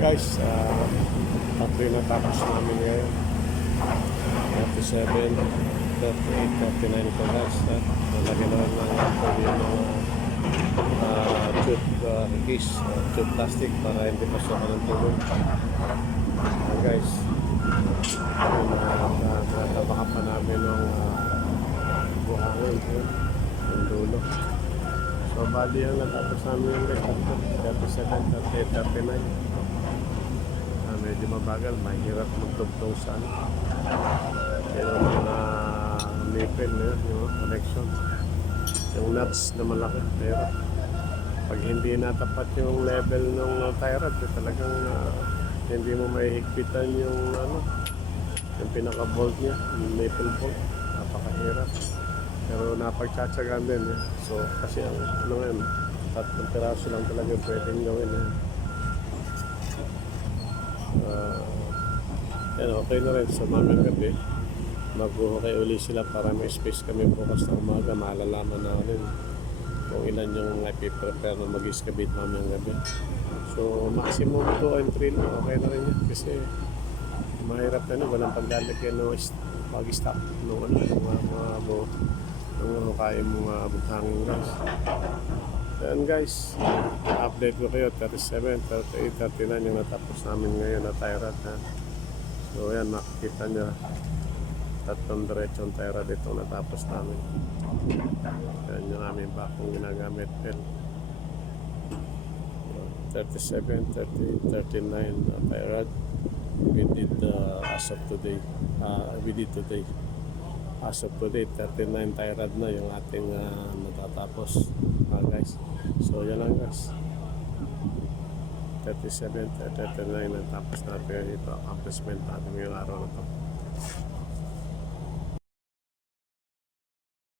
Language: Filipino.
Guys, tatlo yung natapos namin ngayon. 37, 38, 39 ito guys. Nalagyan naman ng yung tube case, tube plastic para hindi pasokan ng tubig. Guys, natabakan pa namin ng buhangin yung dulo. So bali yung natapos namin yung guys, 37, 38, 39. Medyo mabagal, mahirap magtugtong sa ano. Pero mga nipple na yun, yung connection. Yung nuts na malaki, pero pag hindi natapat yung level ng tie rod, talagang hindi mo mahihigpitan yung ano, yung pinaka-bolt niya, yung maple bolt. Napakahirap. Pero napagtsatsagaan din. So, kasi ang ano ngayon, 3 piraso lang talaga pwedeng gawin. Yan, okay na rin sa maming gabi. Mag-uhukay uli sila para may space kami bukas ng umaga. Malalaman na rin kung ilan yung ipiprepare na mag-excavate maming gabi. So maximum 2 and 3 lang, okay na rin yan. Kasi mahirap na walang paglalagyan no pag-stop no, mga kaya mga buthangin guys. Yan guys, update ko kayo. 37, 38, 39 yung natapos namin ngayon na tie rod. So yan, makikita nyo 3 diretsong tie rod itong natapos namin. Yan yung aming bakong ginagamit. 37, 38, 39 tie rod. We did as of today. We did today. As of today, 39 tie rod na yung ating natatapos. Guys, so yan lang guys. 37, 39 na tapos natin ito accomplishment natin ngayong araw na to.